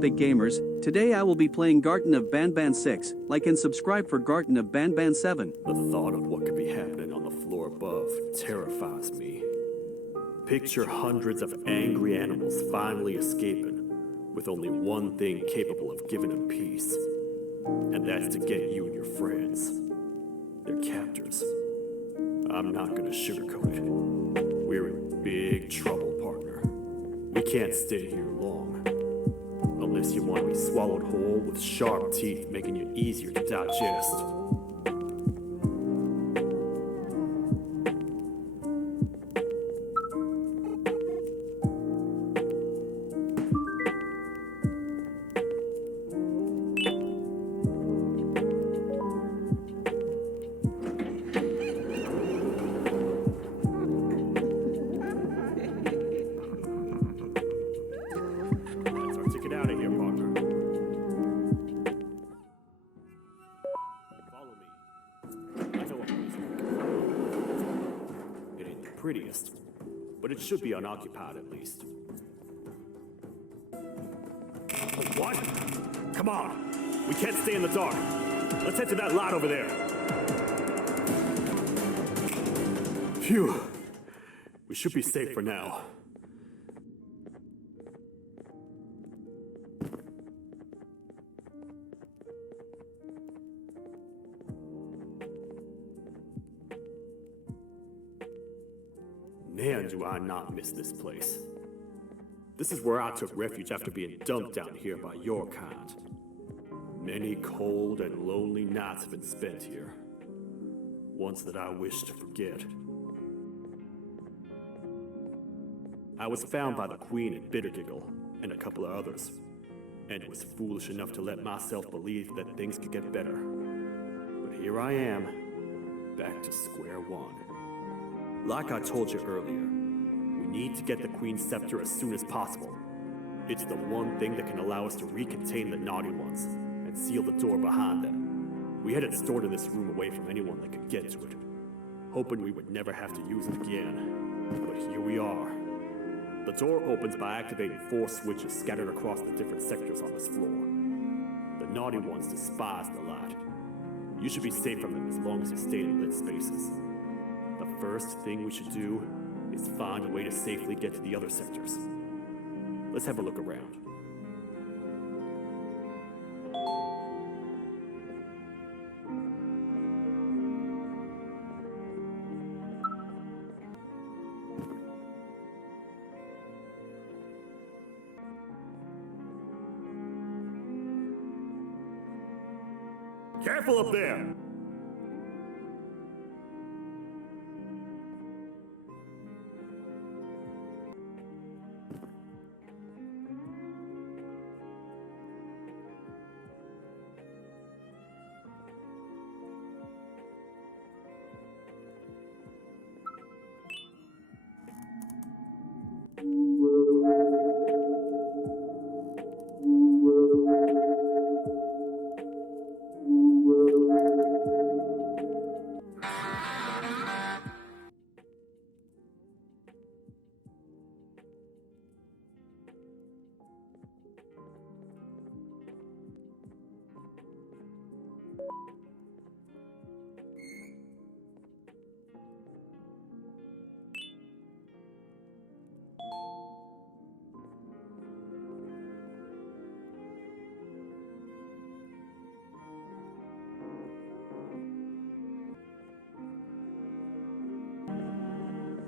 epic gamers, today I will be playing Garten of BANBAN 6, like and subscribe for Garten of BANBAN 7. The thought of what could be happening on the floor above terrifies me. Picture hundreds of angry animals finally escaping, with only one thing capable of giving them peace. And that's to get you and your friends. Their captors. I'm not gonna sugarcoat it. We're in big trouble, partner. We can't stay here long. Unless you want to be swallowed whole with sharp teeth making you easier to digest. Prettiest, but it should be unoccupied at least. What? Come on! We can't stay in the dark. Let's head to that lot over there. Phew. We should be safe for now. Man, do I not miss this place. This is where I took refuge after being dumped down here by your kind. Many cold and lonely nights have been spent here. Ones that I wish to forget. I was found by the Queen at Bittergiggle and a couple of others, and was foolish enough to let myself believe that things could get better. But here I am, back to square one. Like I told you earlier, we need to get the Queen's scepter as soon as possible. It's the one thing that can allow us to recontain the naughty ones and seal the door behind them. We had it stored in this room away from anyone that could get to it, hoping we would never have to use it again. But here we are. The door opens by activating 4 switches scattered across the different sectors on this floor. The naughty ones despise the light. You should be safe from them as long as you stay in lit spaces. The first thing we should do is find a way to safely get to the other sectors. Let's have a look around. Careful up there!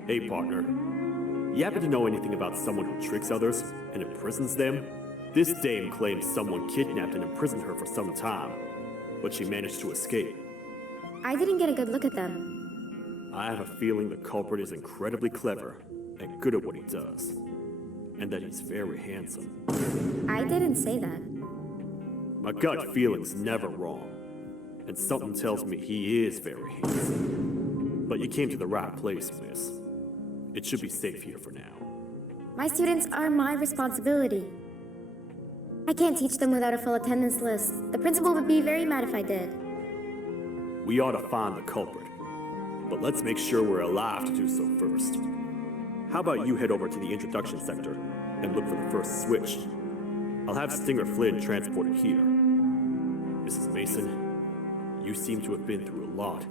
Hey, partner. You happen to know anything about someone who tricks others and imprisons them? This dame claims someone kidnapped and imprisoned her for some time, but she managed to escape. I didn't get a good look at them. I have a feeling the culprit is incredibly clever and good at what he does, and that he's very handsome. I didn't say that. My gut feeling's never wrong, and something tells me he is very handsome. But you came to the right place, miss. It should be safe here for now. My students are my responsibility. I can't teach them without a full attendance list. The principal would be very mad if I did. We ought to find the culprit, but let's make sure we're alive to do so first. How about you head over to the introduction sector and look for the first switch? I'll have Stinger Flynn transported here. Mrs. Mason, you seem to have been through a lot,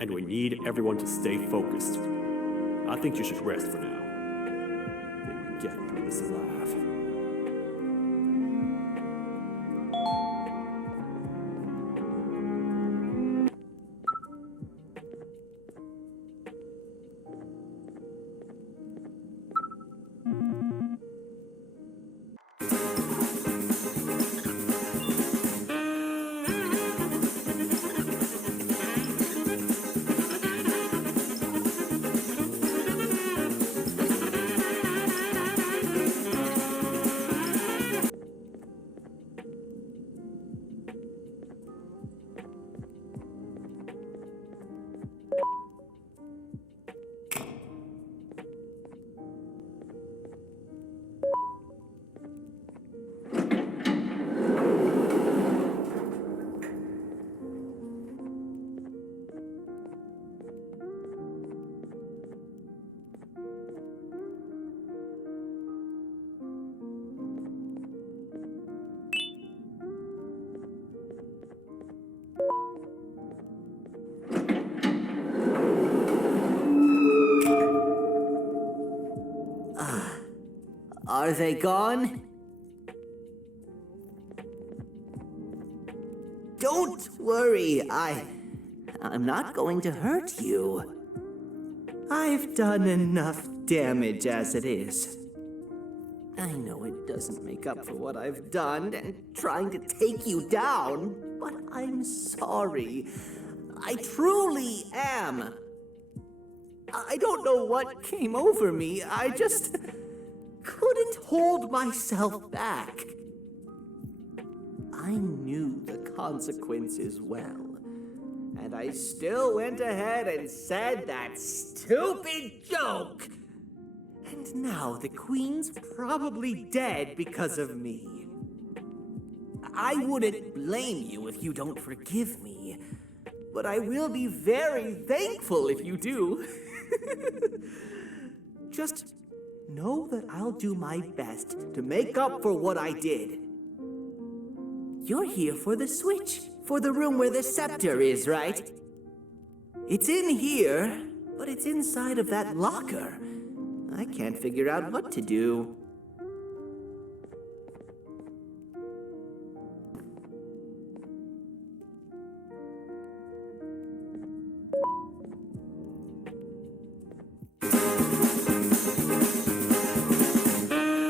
and we need everyone to stay focused. I think you should rest for now. May we get through this alive. Are they gone? Don't worry, I'm not going to hurt you. I've done enough damage as it is. I know it doesn't make up for what I've done and trying to take you down, but I'm sorry. I truly am. I don't know what came over me. I just couldn't hold myself back. I knew the consequences well, and I still went ahead and said that stupid joke. And now the Queen's probably dead because of me. I wouldn't blame you if you don't forgive me, but I will be very thankful if you do. Just know that I'll do my best to make up for what I did. You're here for the switch, for the room where the scepter is, right? It's in here, but it's inside of that locker. I can't figure out what to do.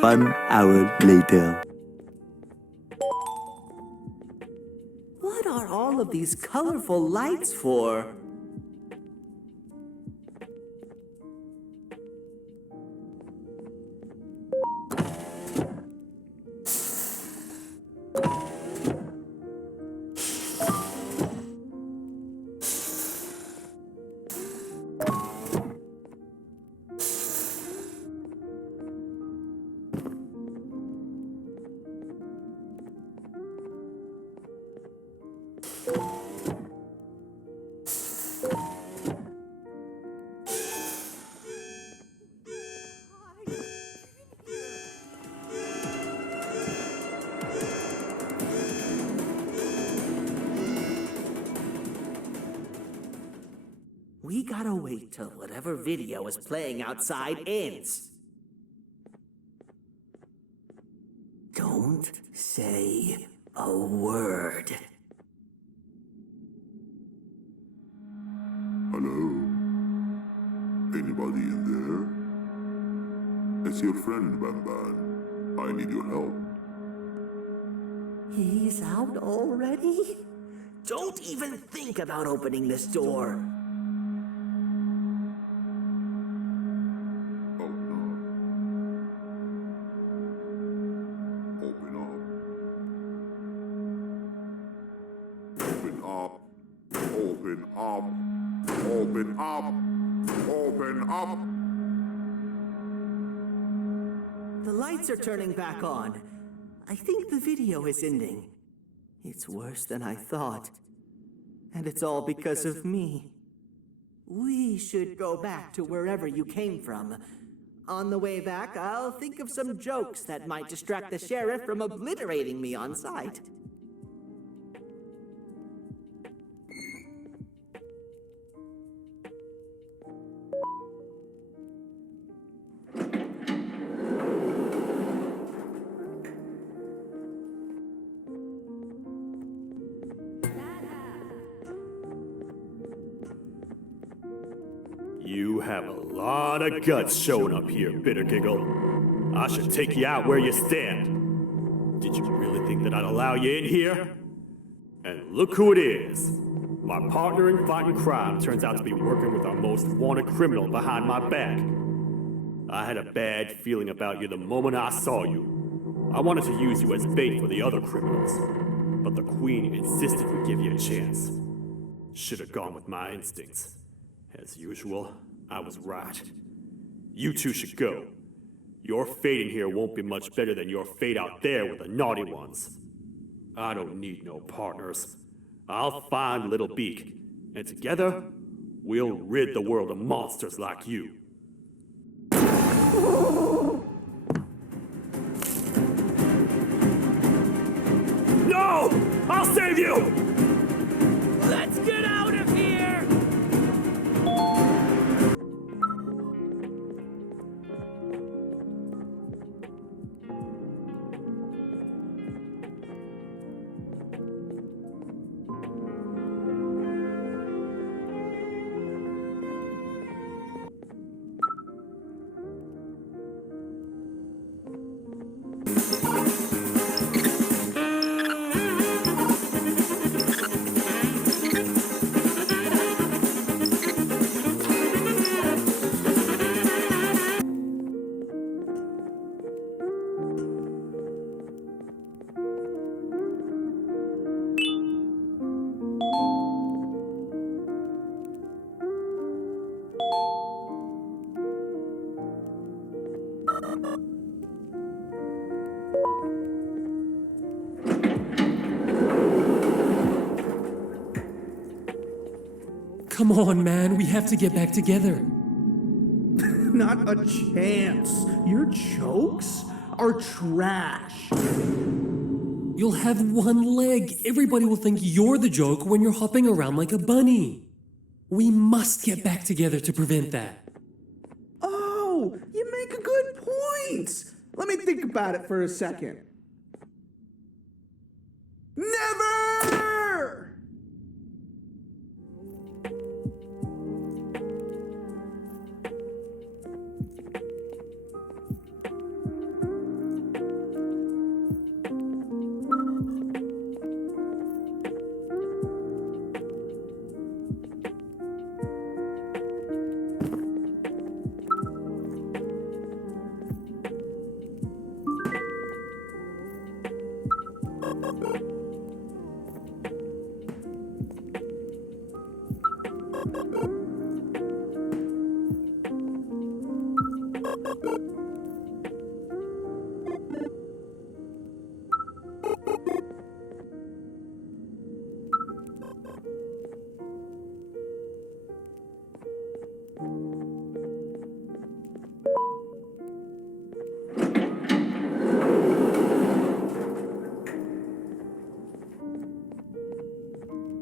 One hour later. What are all of these colorful lights for? We gotta wait till whatever video is playing outside ends. Don't say a word. Hello? Anybody in there? It's your friend, Banban. I need your help. He's out already? Don't even think about opening this door. Oh no. Open up. Open up. Open up. Open up. Open up. The lights are turning back on. I think the video is ending. It's worse than I thought. And it's all because of me. We should go back to wherever you came from. On the way back, I'll think of some jokes that might distract the sheriff from obliterating me on sight. You have a lot of guts showing up here, Bitter Giggle. I should take you out where you stand. Did you really think that I'd allow you in here? And look who it is. My partner in fighting crime turns out to be working with our most wanted criminal behind my back. I had a bad feeling about you the moment I saw you. I wanted to use you as bait for the other criminals, but the Queen insisted we give you a chance. Should have gone with my instincts. As usual, I was right. You two should go. Your fate in here won't be much better than your fate out there with the naughty ones. I don't need no partners. I'll find Little Beak, and together, we'll rid the world of monsters like you. No! I'll save you! Let's get out of here! Come on, man, we have to get back together. Not a chance. Your jokes are trash. You'll have one leg. Everybody will think you're the joke when you're hopping around like a bunny. We must get back together to prevent that. Oh, you make a good point. Let me think about it for a second. Never!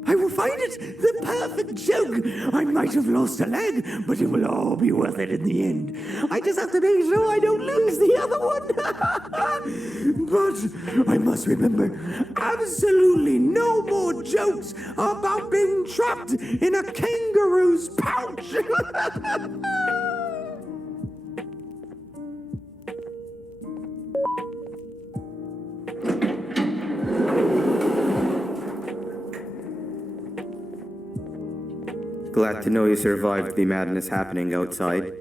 I will find it! The perfect joke! I might have lost a leg, but it will all be worth it in the end. I just have to make sure I don't lose the other one. But I must remember, absolutely no more jokes about being trapped in a kangaroo's pouch. Glad to know you survived the madness happening outside.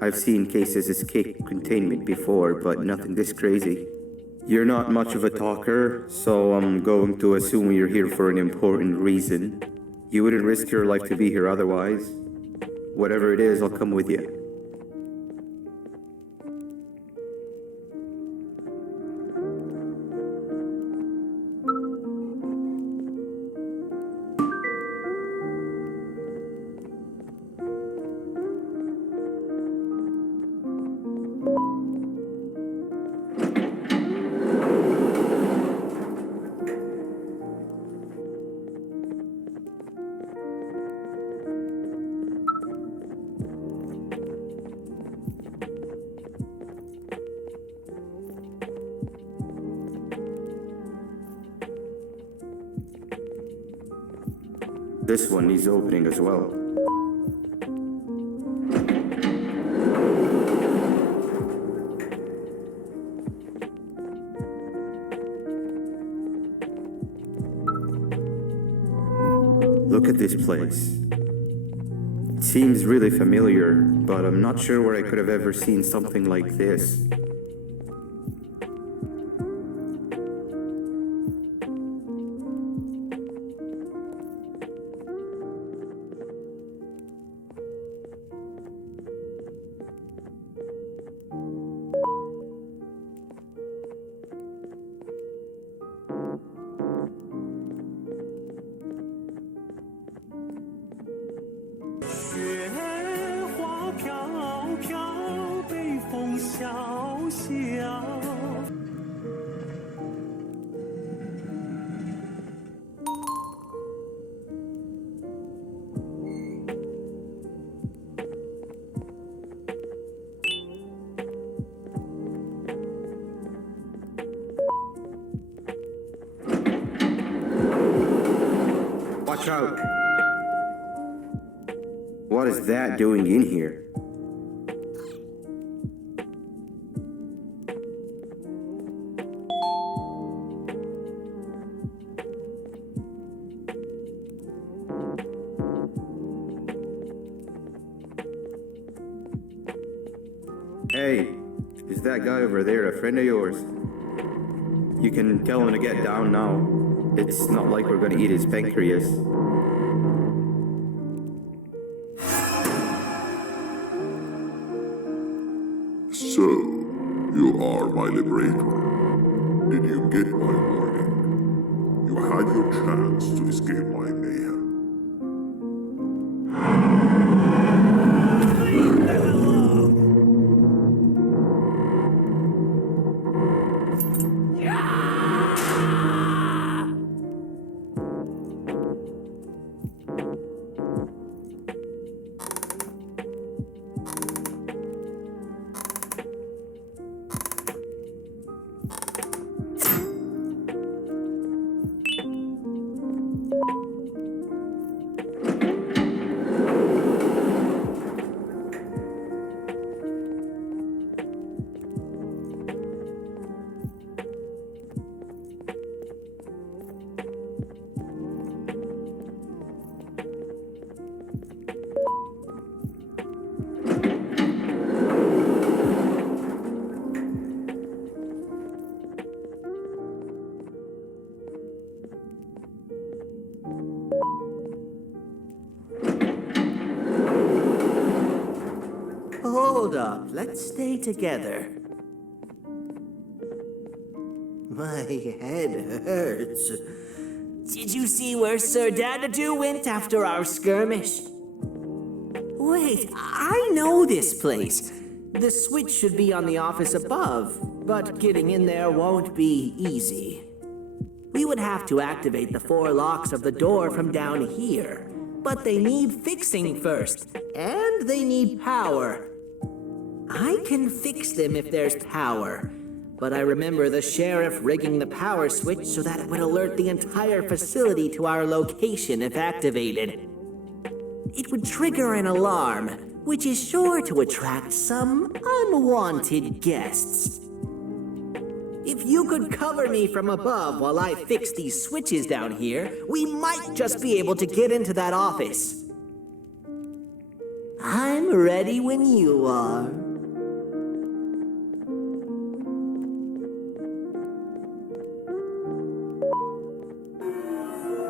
I've seen cases escape containment before, but nothing this crazy. You're not much of a talker, so I'm going to assume you're here for an important reason. You wouldn't risk your life to be here otherwise. Whatever it is, I'll come with you. This one needs opening as well. Look at this place. It seems really familiar, but I'm not sure where I could have ever seen something like this. Watch out! What is that doing in here? Hey, is that guy over there a friend of yours? You can tell him to get down now. It's not like we're gonna eat his pancreas. So, you are my liberator. Did you get my warning? You had your chance to escape my mayhem. Hold up, let's stay together. My head hurts. Did you see where Sir Dadadoo went after our skirmish? Wait, I know this place. The switch should be on the office above, but getting in there won't be easy. We would have to activate the 4 locks of the door from down here, but they need fixing first, and they need power. I can fix them if there's power, but I remember the sheriff rigging the power switch so that it would alert the entire facility to our location if activated. It would trigger an alarm, which is sure to attract some unwanted guests. If you could cover me from above while I fix these switches down here, we might just be able to get into that office. I'm ready when you are.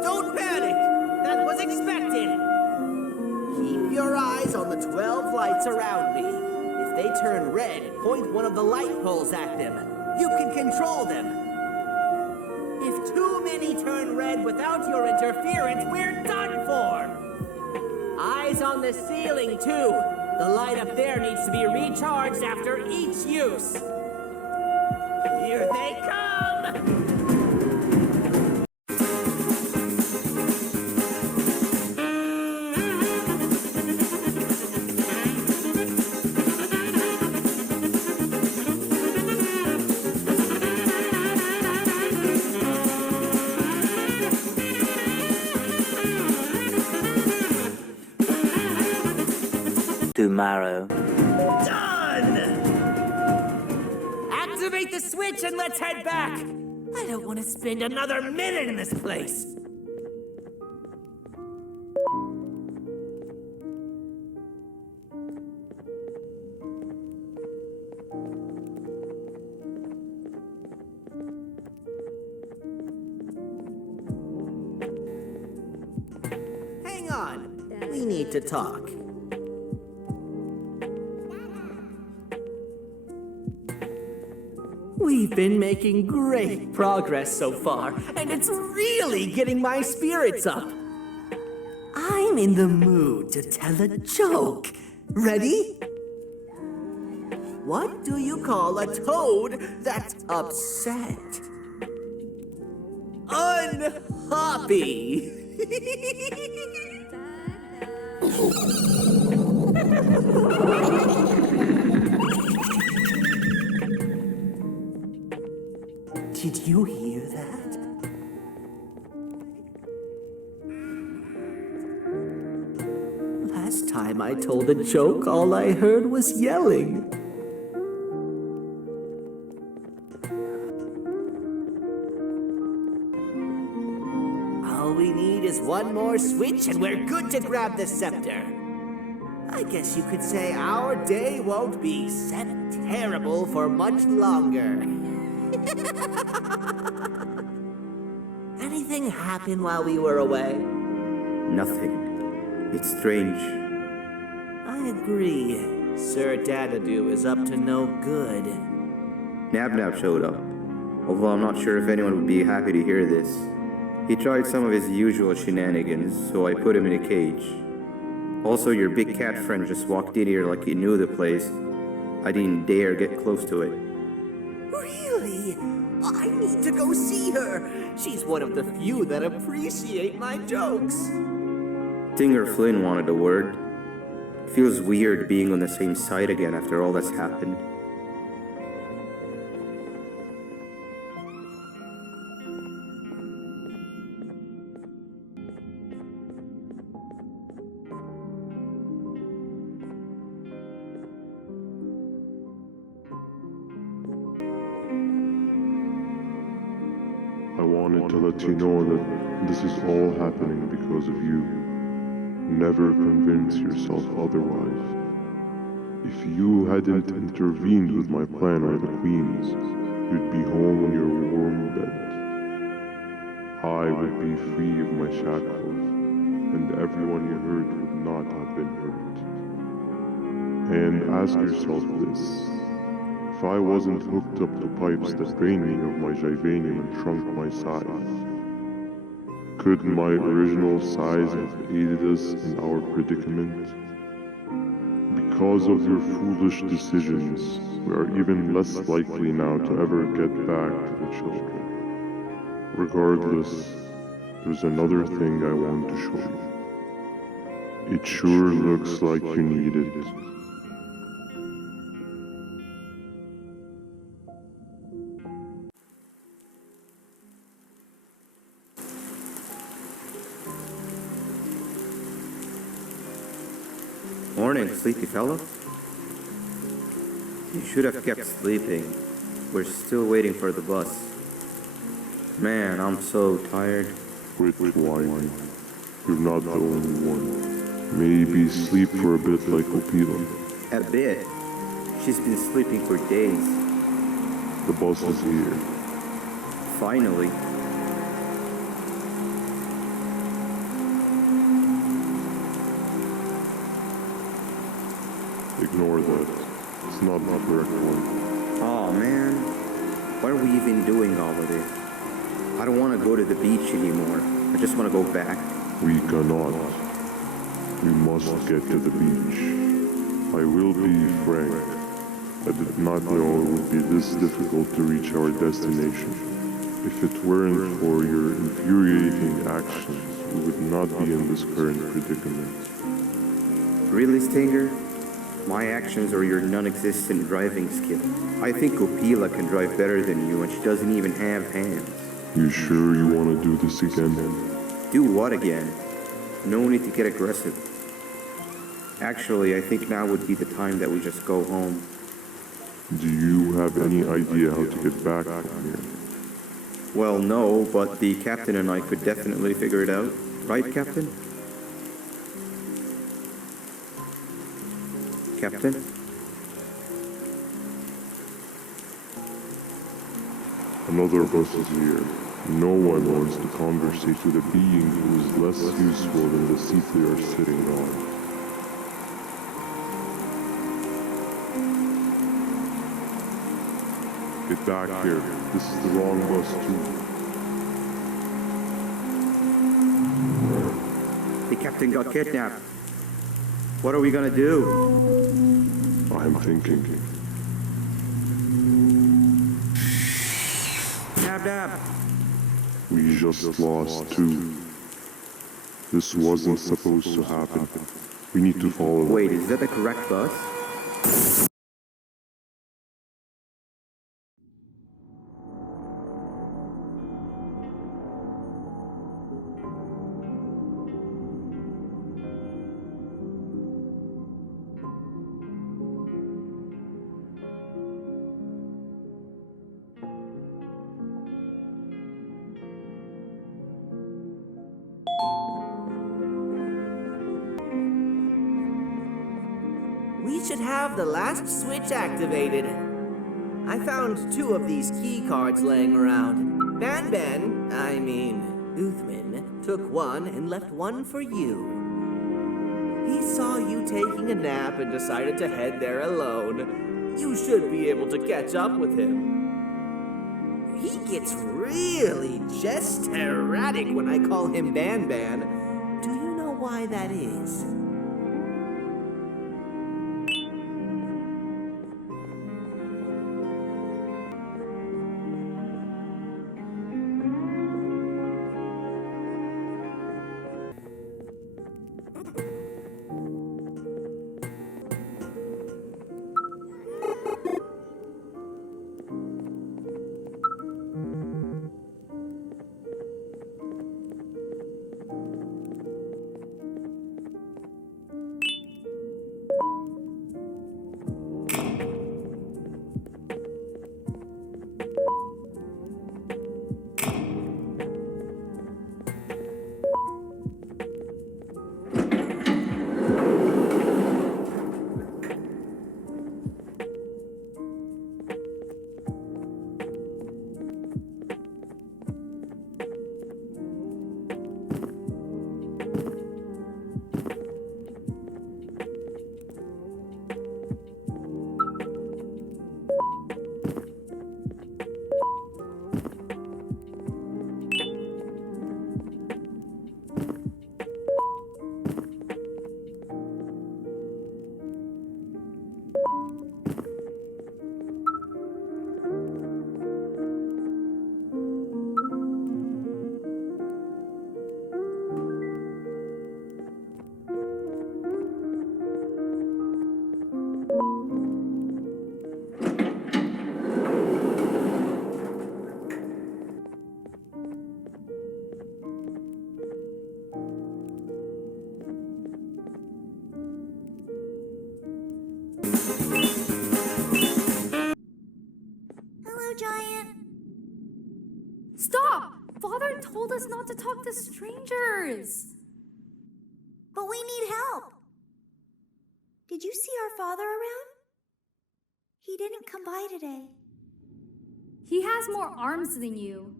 Don't panic! That was expected! Keep your eyes on the 12 lights around me. If they turn red, point one of the light poles at them. You can control them. If too many turn red without your interference, we're done for! Eyes on the ceiling, too. The light up there needs to be recharged after each use. Here they come! tomorrow. Done! Activate the switch and let's head back! I don't want to spend another minute in this place! Hang on. We need to talk. We've been making great progress so far, and it's really getting my spirits up. I'm in the mood to tell a joke. Ready? What do you call a toad that's upset? Unhappy. Did you hear that? Last time I told a joke, all I heard was yelling. All we need is one more switch and we're good to grab the scepter. I guess you could say our day won't be terrible for much longer. Anything happen while we were away? Nothing. It's strange. I agree. Sir Dadadoo is up to no good. Nab showed up. Although I'm not sure if anyone would be happy to hear this. He tried some of his usual shenanigans, so I put him in a cage. Also, your big cat friend just walked in here like he knew the place. I didn't dare get close to it. Really? I need to go see her. She's one of the few that appreciate my jokes. Stinger Flynn wanted a word. Feels weird being on the same side again after all that's happened. I wanted to let you know that this is all happening because of you. Never convince yourself otherwise. If you hadn't intervened with my plan or the Queen's, you'd be home in your warm bed. I would be free of my shackles, and everyone you hurt would not have been hurt. And ask yourself this. If I wasn't hooked up to pipes that drained me of my Jivanium and shrunk my size, could my original size have aided us in our predicament? Because of your foolish decisions, we are even less likely now to ever get back to the children. Regardless, there's another thing I want to show you. It sure looks like you need it. Morning, sleepy fellow. You should have kept sleeping. We're still waiting for the bus. Man, I'm so tired. Quit whining. You're not the only one. Maybe sleep for a bit like Opila. A bit. She's been sleeping for days. The bus is here. Finally. Ignore that. It's not the correct one. Oh man. Why are we even doing all of this? I don't want to go to the beach anymore. I just want to go back. We cannot. We must get to the beach. I will be frank. I did not know it would be this difficult to reach our destination. If it weren't for your infuriating actions, we would not be in this current predicament. Really, Stinger? My actions are your non-existent driving skill. I think Opila can drive better than you, and she doesn't even have hands. You sure you want to do this again? Do what again? No need to get aggressive. Actually, I think now would be the time that we just go home. Do you have any idea how to get back from here? Well, no, but the captain and I could definitely figure it out. Right, Captain? Captain? Another of us is here. No one wants to conversate with a being who is less useful than the seat they are sitting on. Get back here. This is the wrong bus too. The captain got kidnapped. What are we gonna do? I'm thinking. Dab. We just lost two. This wasn't supposed to happen. We need to follow. Wait, is that the correct bus? We should have the last switch activated. I found 2 of these key cards laying around. Uthman, took one and left one for you. He saw you taking a nap and decided to head there alone. You should be able to catch up with him. He gets really just erratic when I call him Banban. Do you know why that is? Stop! Father told us not to talk to strangers. But we need help. Did you see our father around? He didn't come by today. He has more arms than you.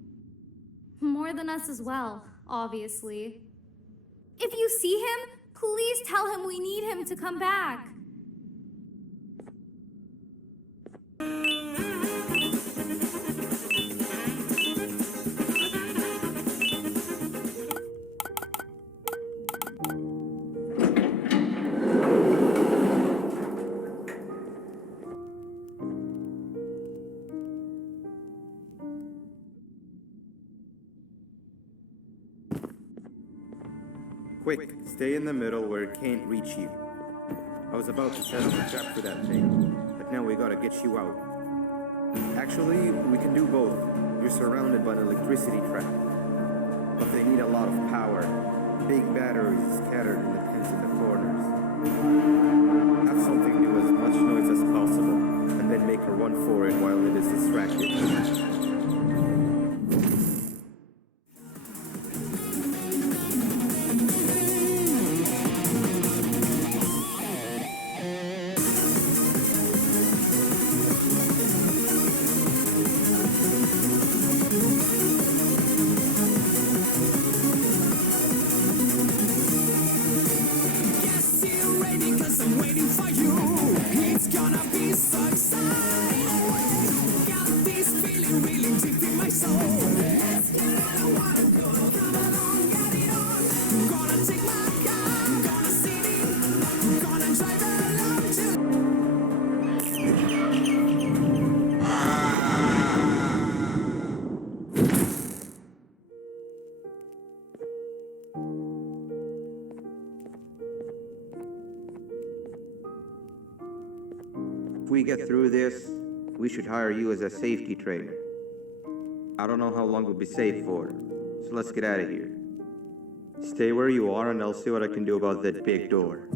More than us as well, obviously. If you see him, please tell him we need him to come back. Quick, stay in the middle where it can't reach you. I was about to set up a trap for that thing, but now we gotta get you out. Actually, we can do both. You're surrounded by an electricity trap, but they need a lot of power. Big batteries scattered in the pins in the corners. Have something do as much noise as possible, and then make a run for it while it is distracted. If we get through this, we should hire you as a safety trainer. I don't know how long we'll be safe for, so let's get out of here. Stay where you are and I'll see what I can do about that big door.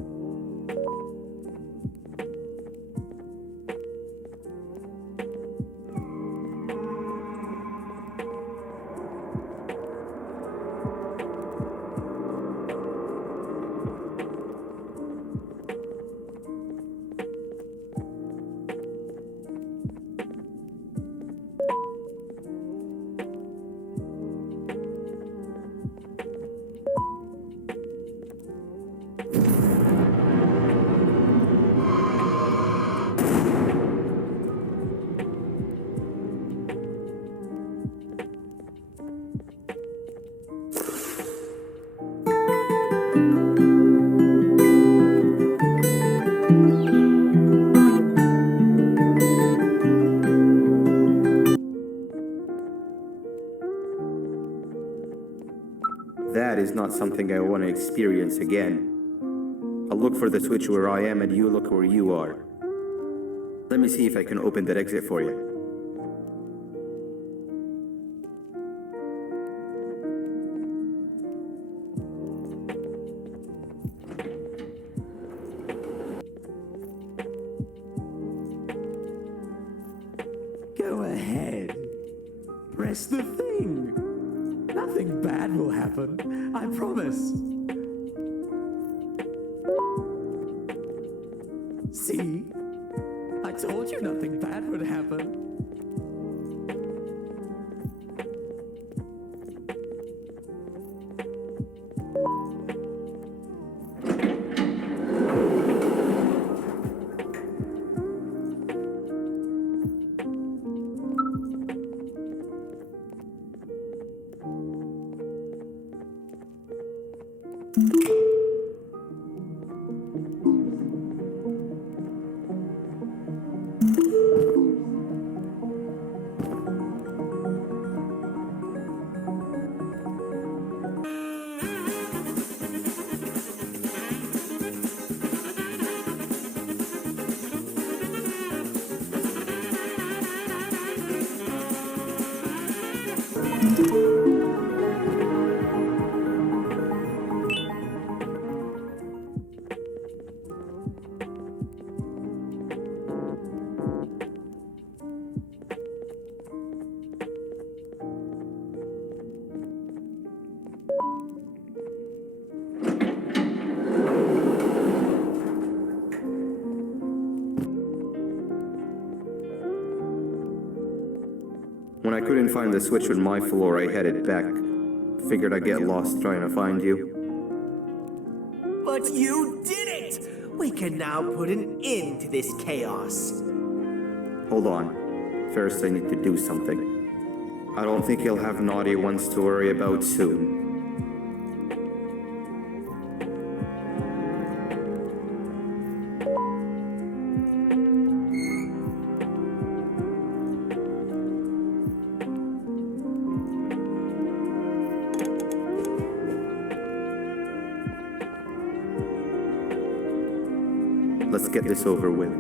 That is not something I want to experience again. I'll look for the switch where I am and you look where you are. Let me see if I can open that exit for you. Go ahead. Press the thing. Nothing bad will happen, I promise. See? I told you nothing bad would happen. When I couldn't find the switch on my floor, I headed back. Figured I'd get lost trying to find you. But you did it! We can now put an end to this chaos. Hold on. First, I need to do something. I don't think he'll have naughty ones to worry about soon. Let's get this over with.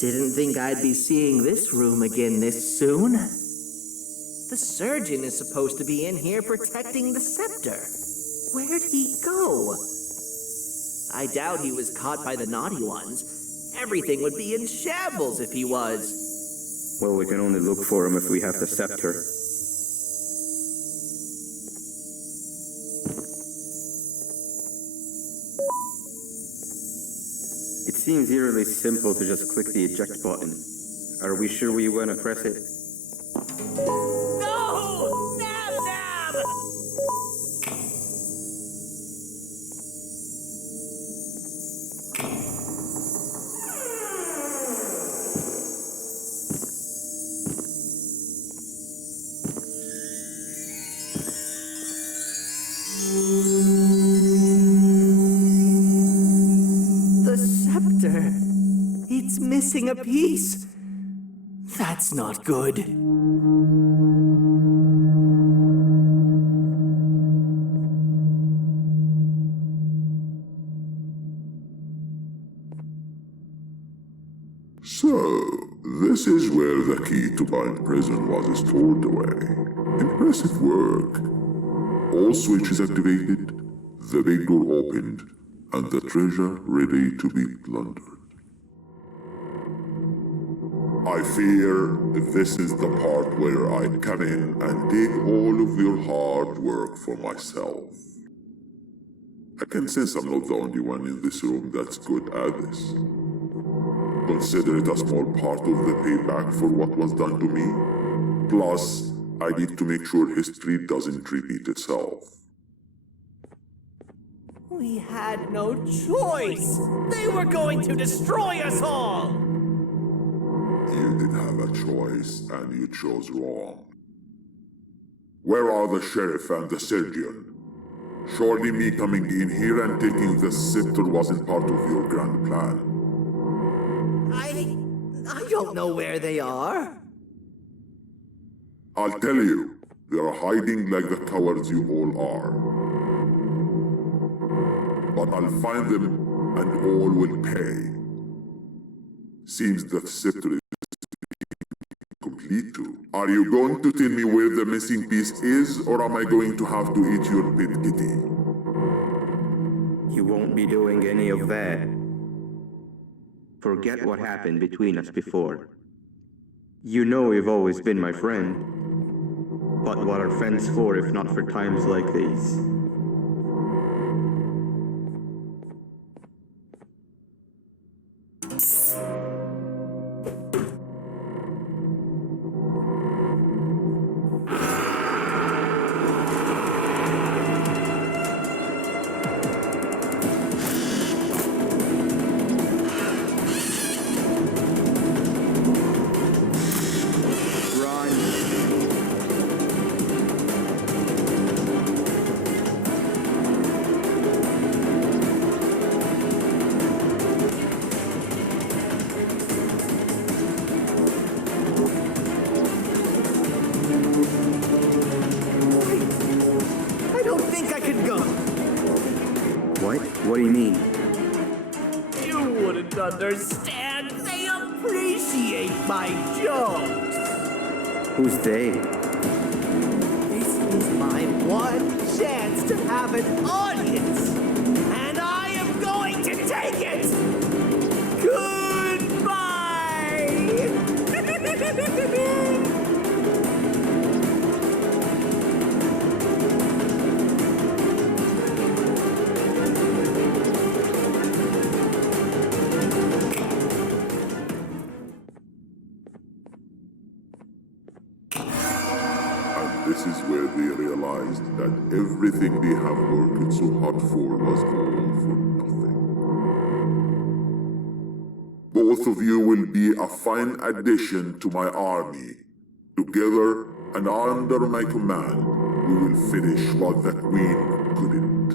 Didn't think I'd be seeing this room again this soon. The surgeon is supposed to be in here protecting the scepter. Where'd he go? I doubt he was caught by the naughty ones. Everything would be in shambles if he was. Well, we can only look for him if we have the scepter. It seems eerily simple to just click the eject button. Are we sure we want to press it? No! Nab Nab! The scepter. It's missing a piece. That's not good. So, this is where the key to Bind Prison was stored away. Impressive work. All switches activated, the big door opened, and the treasure ready to be plundered. I fear this is the part where I come in and take all of your hard work for myself. I can sense I'm not the only one in this room that's good at this. Consider it a small part of the payback for what was done to me. Plus, I need to make sure history doesn't repeat itself. We had no choice! They were going to destroy us all! You did have a choice, and you chose wrong. Where are the sheriff and the surgeon? Surely me coming in here and taking the scepter wasn't part of your grand plan. I don't know where they are. I'll tell you, they're hiding like the cowards you all are. But I'll find them, and all will pay. Seems that scepter is complete too. Are you going to tell me where the missing piece is, or am I going to have to eat your pet kitty? You won't be doing any of that. Forget what happened between us before. You know you've always been my friend. But what are friends for if not for times like these? What do you mean? You wouldn't understand. They appreciate my jokes. Who's they? This is my one chance to have an audience. And I am going to take it. Goodbye. This is where they realized that everything they have worked so hard for was all for nothing. Both of you will be a fine addition to my army. Together and under my command, we will finish what the Queen couldn't.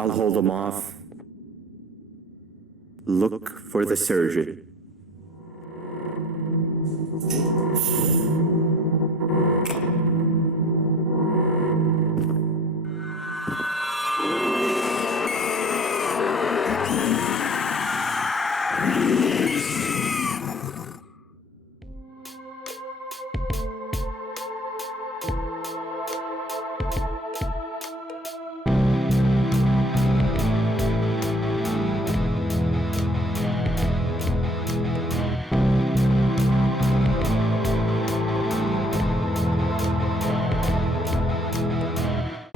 I'll hold them off. Look for the surgeon.